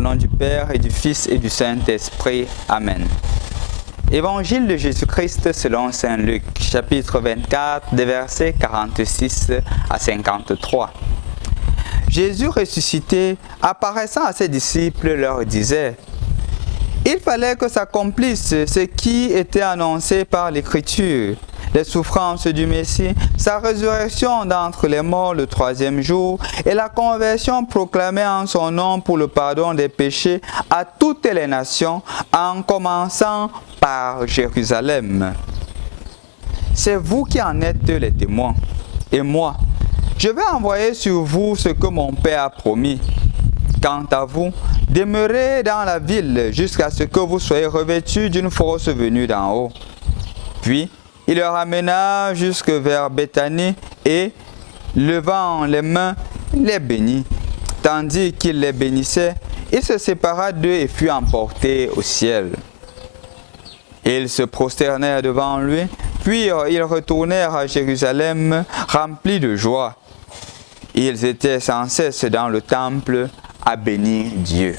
Au nom du Père et du Fils et du Saint-Esprit. Amen. Évangile de Jésus-Christ selon saint Luc, chapitre 24, des versets 46 à 53. Jésus ressuscité, apparaissant à ses disciples, leur disait: il fallait que s'accomplisse ce qui était annoncé par l'Écriture, les souffrances du Messie, sa résurrection d'entre les morts le troisième jour et la conversion proclamée en son nom pour le pardon des péchés à toutes les nations, en commençant par Jérusalem. C'est vous qui en êtes les témoins. Et moi, je vais envoyer sur vous ce que mon Père a promis. Quant à vous, demeurez dans la ville jusqu'à ce que vous soyez revêtus d'une force venue d'en haut. Puis, il leur amena jusque vers Béthanie et, levant les mains, les bénit. Tandis qu'il les bénissait, il se sépara d'eux et fut emporté au ciel. Ils se prosternèrent devant lui, puis ils retournèrent à Jérusalem remplis de joie. Ils étaient sans cesse dans le temple à bénir Dieu.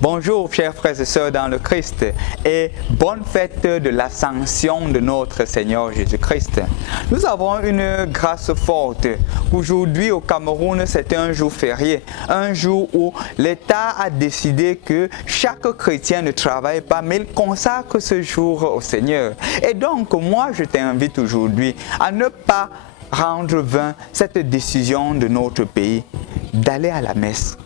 Bonjour chers frères et sœurs dans le Christ et bonne fête de l'ascension de notre Seigneur Jésus-Christ. Nous avons une grâce forte. Aujourd'hui au Cameroun, c'est un jour férié, un jour où l'État a décidé que chaque chrétien ne travaille pas, mais il consacre ce jour au Seigneur. Et donc moi je t'invite aujourd'hui à ne pas rendre vain cette décision de notre pays d'aller à la messe,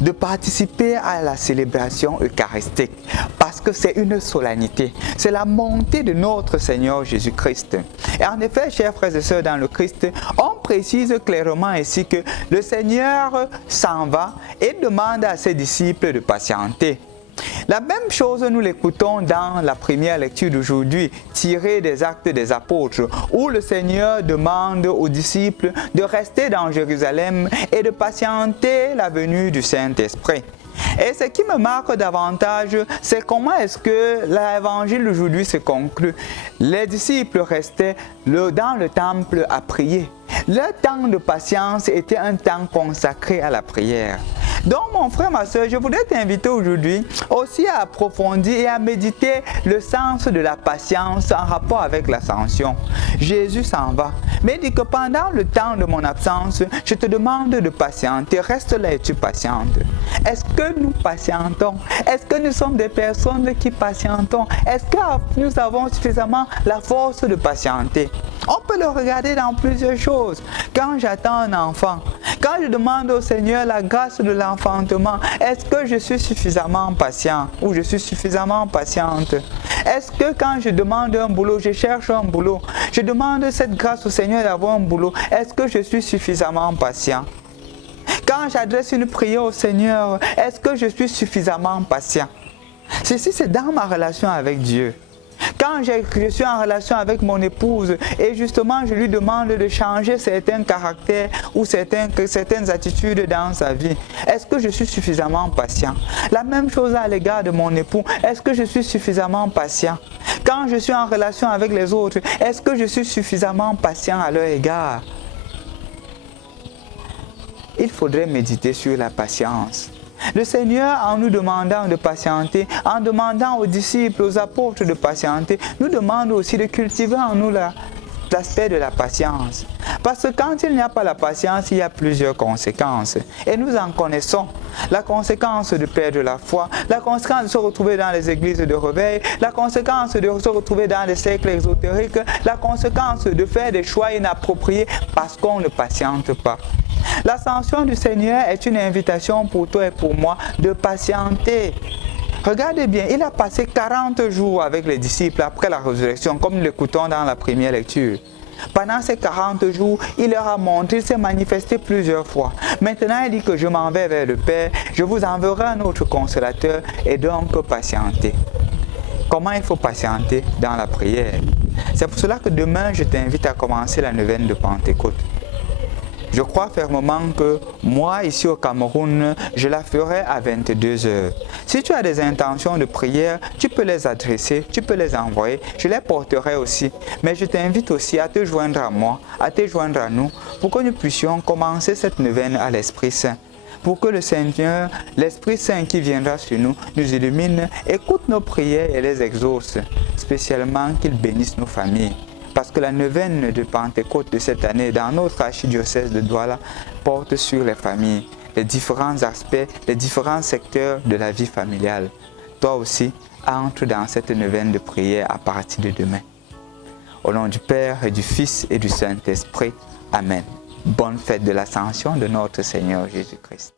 de participer à la célébration eucharistique, parce que c'est une solennité, c'est la montée de notre Seigneur Jésus-Christ. Et en effet, chers frères et sœurs dans le Christ, on précise clairement ici que le Seigneur s'en va et demande à ses disciples de patienter. La même chose, nous l'écoutons dans la première lecture d'aujourd'hui, tirée des Actes des Apôtres, où le Seigneur demande aux disciples de rester dans Jérusalem et de patienter la venue du Saint-Esprit. Et ce qui me marque davantage, c'est comment est-ce que l'évangile d'aujourd'hui se conclut. Les disciples restaient dans le temple à prier. Leur temps de patience était un temps consacré à la prière. Donc mon frère, ma soeur, je voudrais t'inviter aujourd'hui aussi à approfondir et à méditer le sens de la patience en rapport avec l'ascension. Jésus s'en va, mais il dit que pendant le temps de mon absence, je te demande de patienter. Reste là et tu patientes. Est-ce que nous patientons? Est-ce que nous sommes des personnes qui patientons? Est-ce que nous avons suffisamment la force de patienter? On peut le regarder dans plusieurs choses. Quand j'attends un enfant, quand je demande au Seigneur la grâce de l'enfantement, est-ce que je suis suffisamment patient ou je suis suffisamment patiente? Est-ce que quand je demande un boulot, je cherche un boulot, je demande cette grâce au Seigneur d'avoir un boulot, est-ce que je suis suffisamment patient? Quand j'adresse une prière au Seigneur, est-ce que je suis suffisamment patient? Ceci, c'est dans ma relation avec Dieu. Quand je suis en relation avec mon épouse et justement je lui demande de changer certains caractères ou certaines attitudes dans sa vie, est-ce que je suis suffisamment patient? La même chose à l'égard de mon époux, est-ce que je suis suffisamment patient? Quand je suis en relation avec les autres, est-ce que je suis suffisamment patient à leur égard? Il faudrait méditer sur la patience. Le Seigneur, en nous demandant de patienter, en demandant aux disciples, aux apôtres de patienter, nous demande aussi de cultiver en nous l'aspect de la patience. Parce que quand il n'y a pas la patience, il y a plusieurs conséquences. Et nous en connaissons. La conséquence de perdre la foi, la conséquence de se retrouver dans les églises de réveil, la conséquence de se retrouver dans les cercles exotériques, la conséquence de faire des choix inappropriés parce qu'on ne patiente pas. L'ascension du Seigneur est une invitation pour toi et pour moi de patienter. Regardez bien, il a passé 40 jours avec les disciples après la résurrection, comme nous l'écoutons dans la première lecture. Pendant ces 40 jours, il leur a montré, il s'est manifesté plusieurs fois. Maintenant, il dit que je m'en vais vers le Père, je vous enverrai un autre consolateur et donc patienter. Comment il faut patienter dans la prière? C'est pour cela que demain, je t'invite à commencer la neuvaine de Pentecôte. Je crois fermement que moi, ici au Cameroun, je la ferai à 22 heures. Si tu as des intentions de prière, tu peux les adresser, tu peux les envoyer, je les porterai aussi. Mais je t'invite aussi à te joindre à moi, à te joindre à nous, pour que nous puissions commencer cette neuvaine à l'Esprit Saint. pour que le Seigneur, l'Esprit Saint qui viendra sur nous, nous illumine, écoute nos prières et les exauce, spécialement qu'il bénisse nos familles. Parce que la neuvaine de Pentecôte de cette année dans notre archidiocèse de Douala porte sur les familles, les différents aspects, les différents secteurs de la vie familiale. Toi aussi, entre dans cette neuvaine de prière à partir de demain. Au nom du Père et du Fils et du Saint-Esprit. Amen. Bonne fête de l'Ascension de notre Seigneur Jésus-Christ.